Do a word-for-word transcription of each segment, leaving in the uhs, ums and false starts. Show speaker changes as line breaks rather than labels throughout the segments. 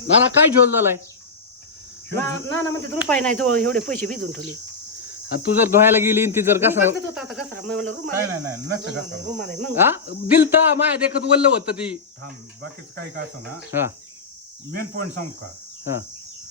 ना काय झोल झालाय
ना ना म्हणते रुपये नाही जवळ एवढे पैसे भिजून ठेवले.
आणि तू जर धुवायला गेली आणि ती जर
मी
घसरा
बघत होता आता घसरा मी म्हणलं रुमाल
काय
आहे,
नाही नाही नसतं का
रुमाल आहे मग
हा दिलता माया देखत वल्ल होतं ती
थांब बाकीचं काही काय असं ना
हा
मेन पॉईंट सांगू का
हा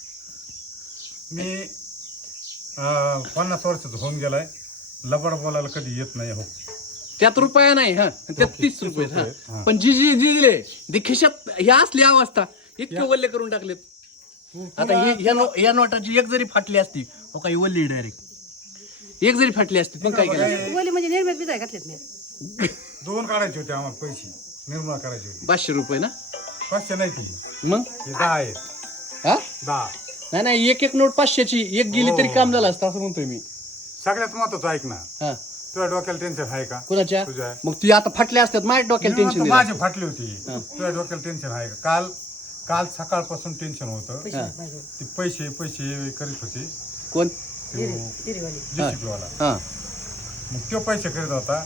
मी अं, पन्नास वर्षाचं होऊन गेलाय लबाड बोलायला कधी येत नाही हो
त्यात रुपया नाही हा त्यात तीस रुपये हा.
हा.
पण जी जी जी दिले ती खिशात ह्या असली अवस्था इतके वल्ले करून टाकलेत. आता ही ह्या नो- या नोटाची एक जरी फाटली असती हो काही वल्ली डायरेक्ट एक जरी फाटली असती पण काय केलं
बोली म्हणजे निर्मित बिजाय घातलेत मी.
दोन काढायचे होते आम्हाला पैसे निर्मळा करायचे होते
पाचशे रुपये ना
पाचशे नाही ती
मग
हे दहा आहेत
हा
दहा
नाही नाही एक एक नोट पाचशेची एक गेली तरी काम झालं असतं असं म्हणतोय मी.
सगळ्यात महत्वाचं ऐक ना
हा
तुझ्या डोक्याला टेन्शन आहे का
कुणाच्या
तुझ्या
मग ती आता फाटल्या असतात माझ्या डोक्याला
मी म्हणतो
टेन्शन
माझी फाटली होती तुझ्या डोक्याला टेन्शन आहे का काल काल सकाळपासून टेन्शन होतं
पैसे नाहीत माझ्याजवळ.
ते पैसे पैसे करीत होते
कोण
हिरे- हिरेवाली.
जेसीबीवाला
हा
मग तो पैसे करीत होता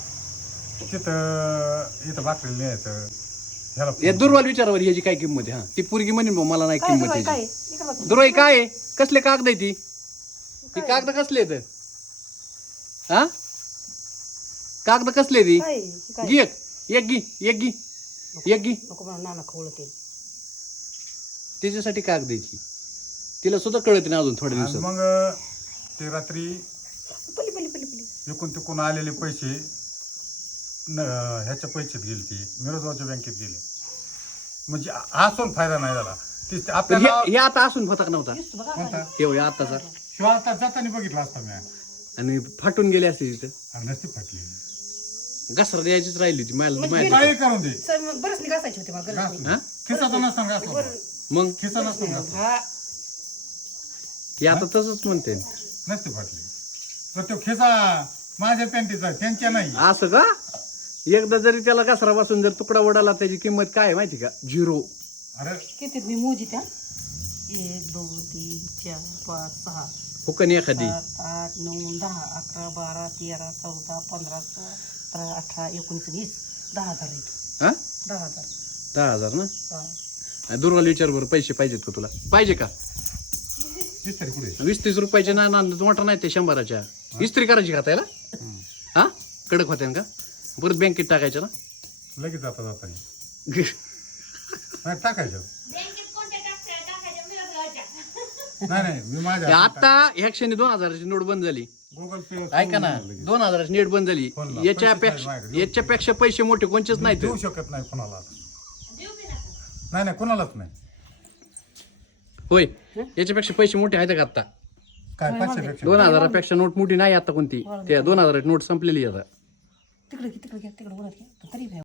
तिथं इथं भाकरी न्यायचं ह्याला
या दुर्वाल विचारावर ह्याची काय किंमत आहे हा ती पोरगी म्हणेन बा, मला नाही
काय
किंमत
रुपये,
त्याची
काय इकडं बघ.
दुर्वाई काय आहे? कसले कागद आहे ती ती कागद कसले आहेत हा कागद कसले ती
काय हे काय?
गी एक एक गी एक गी एक गी
नको म्हणा नाना खवळते.
त्याच्यासाठी कागद द्यायची तिला सुद्धा कळत नाही अजून थोड्या
आणि
दिवसात
मग ते रात्री
पली पली पली पली
एकूण तिकून आलेले पैसे न ह्याच्या पैशात गेले ती मिरोजगावच्या बँकेत गेले म्हणजे असून फायदा नाही झाला ते
पण
आपल्याला
हे हे आता असून फतक नव्हता
दिसतो बघा
कोणता
हे होय आताचा
शिवाय आता जाताना बघितला असता मी
आणि फाटून गेले असते तिथं
आणि नसती फाटली
घसरा द्यायचीच राहिली होती मला
म्हणजे
माहिती
काही करून दे
सर मग बरंच निघासायची होती मला
घास
गरज
हा
खिसाचा नसताना घासला होता.
मग
खिसा नसताना घासला
हा
हे आता तसंच म्हणते
नसते फाटली तर तो खिसा माझ्या पॅन्टीचा त्यांच्या नाही
असं का एकदा जरी त्याला घसरा बसून जर तुकडा उडाला त्याची किंमत काय आहे माहिती का झिरो
अरे
किती मी मोजी त्या एक दोन तीन चार पाच सहा
फुकन एखादी
सात आठ नऊ दहा अकरा बारा तेरा चौदा पंधरा सोळा सतरा अठरा एकोणीस वीस दहा हजार आहेत.
हा
दहा हजार
दहा हजार ना
हा.
दुर्वाल विचार बरं पैसे पाहिजेत का तुला पाहिजे का
इस्त्री कुठे
वीस तीस रुपयाचे ना ना मोठा नाही ते शंभराच्या इस्त्री करायची का त्याला हा कडक होत्या का परत बँकेत टाकायचं ना
लगेच जाता जाता नाही टाकायचं नाही नाही मी
हे
माझ्या
आता ह्या क्षणी दोन हजाराची नोट बंद झाली
गुगल पे
ऐका ना दोन हजाराची नेट बंद झाली
फोन लाव.
याच्यापेक्षा
पैसे नाही
याच्यापेक्षा पैसे मोठे कोणचेच नाहीत
देऊ शकत नाही कोणाला नाही नाही कोणालाच नाही
होय याच्यापेक्षा पैसे मोठे आहेत का आता
काय पाचशे पेक्षा
दोन हजारापेक्षा नोट मोठी नाही आता कोणती त्या दोन हजाराची नोट संपलेली आहे आता
तिकडे घे, तिकडे घ्या तिकडे बोलत घ्या तरी